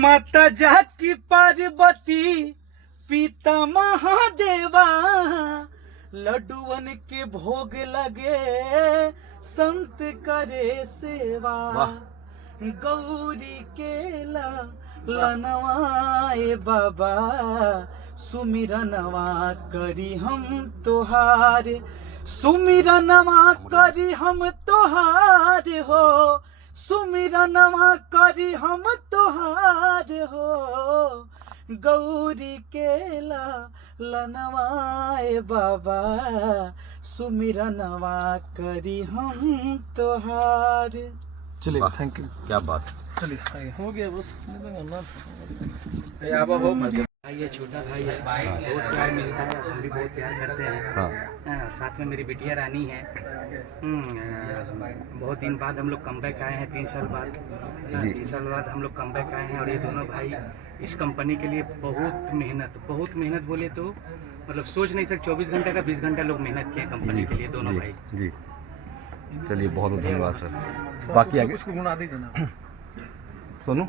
माता जाकी पार्वती पिता महादेवा, लड्डुअन के भोग लगे संत करे सेवा। गौरी केला लनवाए बाबा, सुमिरनवा करी हम तोहार, सुमिरनवा करी हम तोहार हो, सुमिरनवा करी हम तोहार हो। गौरी केला लनवाए बाबा, सुमिरनवा करी हम तोहार। चलिए थैंक यू। क्या बात। चलिए हो गया बस। भाई ये छोटा भाई है, बहुत प्यार मिलता है, हम भी बहुत प्यार करते हैं। हाँ। साथ में मेरी बिटिया रानी है। बहुत दिन बाद हम लोग कमबैक आए हैं, 3 साल बाद। 3 साल बाद हम लोग कमबैक आए हैं और ये दोनों भाई इस कंपनी के लिए बहुत मेहनत बोले तो मतलब सोच नहीं सकते। 24 घंटे का 20 घंटा लोग मेहनत किए कंपनी के लिए दोनों भाई। जी चलिए बहुत बहुत धन्यवाद सर। बाकी आगे उसको गुना दीजिए ना सोनू।